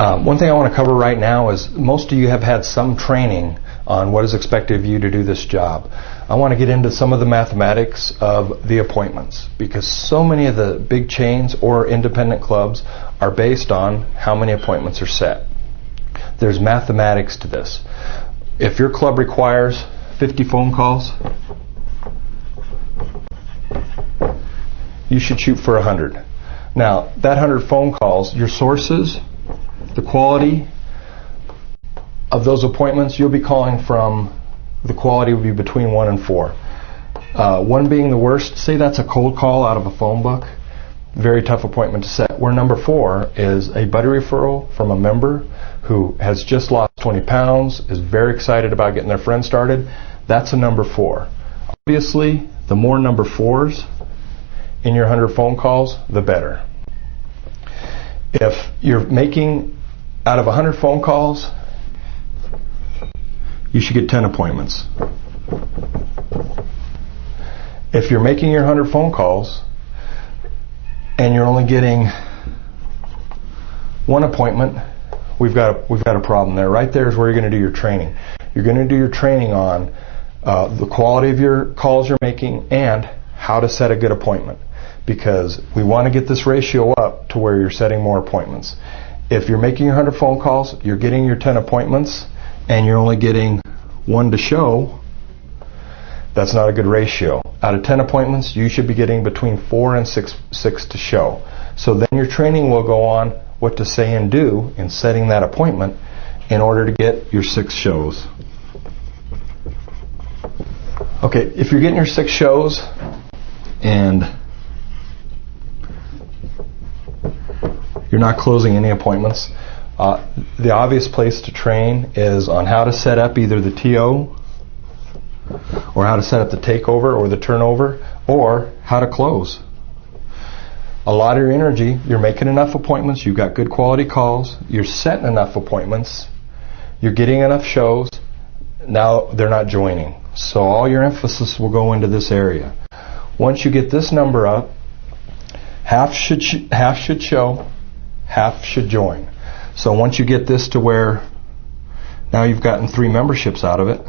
One thing I want to cover right now is most of you have had some training on what is expected of you to do this job. I want to get into some of the mathematics of the appointments because so many of the big chains or independent clubs are based on how many appointments are set. There's mathematics to this. If your club requires 50 phone calls, you should shoot for 100. Now, that 100 phone calls, your sources, the quality of those appointments, you'll be calling from, the quality will be between 1 and 4. 1 being the worst, say that's a cold call out of a phone book, very tough appointment to set. Where number 4 is a buddy referral from a member who has just lost 20 pounds, is very excited about getting their friend started, that's a number 4. Obviously, the more number 4s in your 100 phone calls, the better. If you're making, out of 100 phone calls, you should get 10 appointments. If you're making your 100 phone calls and you're only getting 1 appointment, we've got a problem there. Right there is where you're going to do your training. You're going to do your training on the quality of your calls you're making and how to set a good appointment, because we want to get this ratio up to where you're setting more appointments. If you're making your 100 phone calls, you're getting your 10 appointments, and you're only getting 1 to show, that's not a good ratio. Out of 10 appointments, you should be getting between 4 and 6 to show. So then your training will go on what to say and do in setting that appointment in order to get your 6 shows. Okay, if you're getting your 6 shows and you're not closing any appointments, the obvious place to train is on how to set up either the TO or how to set up the takeover or the turnover or how to close. A lot of your energy, you're making enough appointments, you've got good quality calls, you're setting enough appointments, you're getting enough shows, now they're not joining. So all your emphasis will go into this area. Once you get this number up, half should show, half should join. So once you get this to where now you've gotten 3 memberships out of it,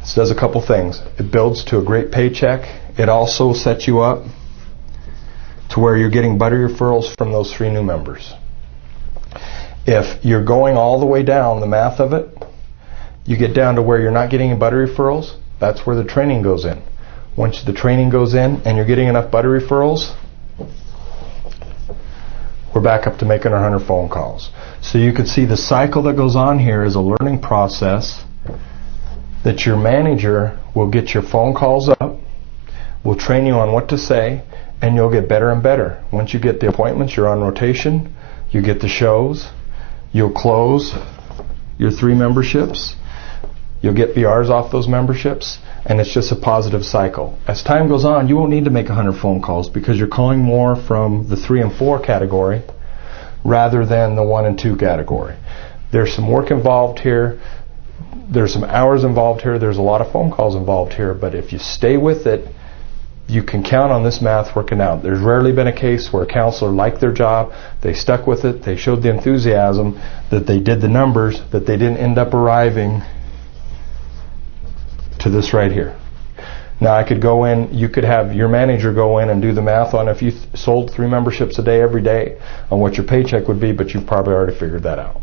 this does a couple things. It builds to a great paycheck. It also sets you up to where you're getting buddy referrals from those 3 new members. If you're going all the way down the math of it, you get down to where you're not getting any buddy referrals, that's where the training goes in. Once the training goes in and you're getting enough buddy referrals, we're back up to making our 100 phone calls. So you can see the cycle that goes on here is a learning process that your manager will get your phone calls up, will train you on what to say, and you'll get better and better. Once you get the appointments, you're on rotation, you get the shows, you'll close your 3 memberships, you'll get BRs off those memberships, and it's just a positive cycle. As time goes on, you won't need to make 100 phone calls because you're calling more from the 3 and 4 category rather than the 1 and 2 category. There's some work involved here. There's some hours involved here. There's a lot of phone calls involved here. But if you stay with it, you can count on this math working out. There's rarely been a case where a counselor liked their job, they stuck with it, they showed the enthusiasm, that they did the numbers, that they didn't end up arriving to this right here. Now I could go in, you could have your manager go in and do the math on if you sold 3 memberships a day every day on what your paycheck would be, but you've probably already figured that out.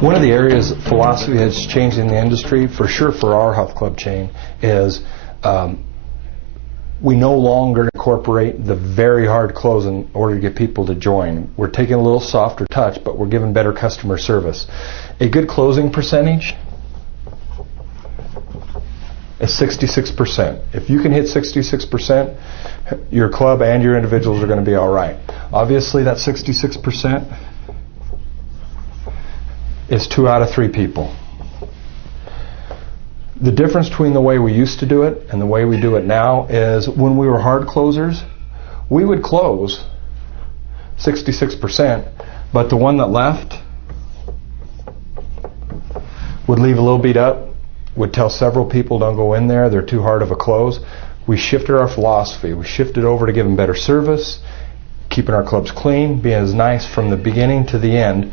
One of the areas philosophy has changed in the industry, for sure for our health club chain, is we no longer incorporate the very hard close in order to get people to join. We're taking a little softer touch, but we're giving better customer service. A good closing percentage is 66%. If you can hit 66%, your club and your individuals are going to be all right. Obviously, that 66% is 2 out of 3 people. The difference between the way we used to do it and the way we do it now is when we were hard closers, we would close 66%, but the one that left would leave a little beat up, would tell several people don't go in there, they're too hard of a close. We shifted our philosophy. We shifted over to give them better service keeping our clubs clean, being as nice from the beginning to the end.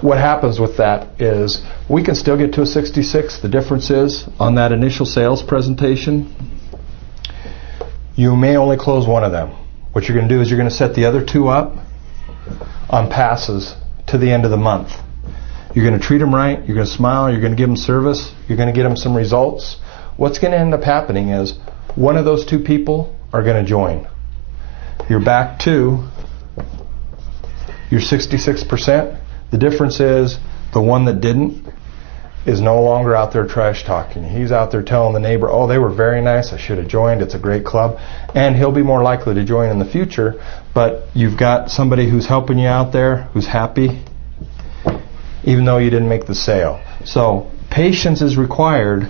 What happens with that is we can still get to a 66. The difference is on that initial sales presentation, you may only close one of them. What you're going to do is you're going to set the other two up on passes to the end of the month. You're going to treat them right, you're going to smile, you're going to give them service, you're going to get them some results. What's going to end up happening is one of those two people are going to join. You're back to your 66%. The difference is the one that didn't is no longer out there trash talking. He's out there telling the neighbor, oh, they were very nice, I should have joined, it's a great club. And he'll be more likely to join in the future, but you've got somebody who's helping you out there, who's happy, even though you didn't make the sale. So patience is required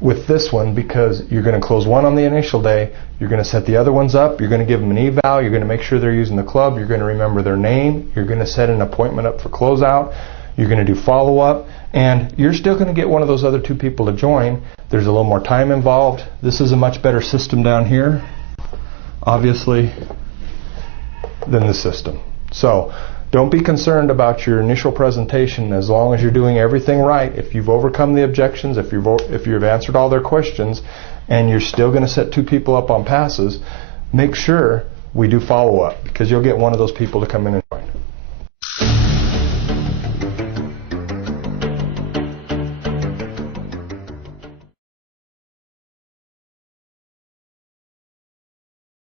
with this one because you're going to close one on the initial day, you're going to set the other ones up, you're going to give them an eval, you're going to make sure they're using the club, you're going to remember their name, you're going to set an appointment up for closeout, you're going to do follow-up, and you're still going to get one of those other two people to join. There's a little more time involved. This is a much better system down here, obviously, than the system. So don't be concerned about your initial presentation as long as you're doing everything right. If you've overcome the objections, if you've answered all their questions, and you're still going to set two people up on passes, make sure we do follow-up because you'll get one of those people to come in and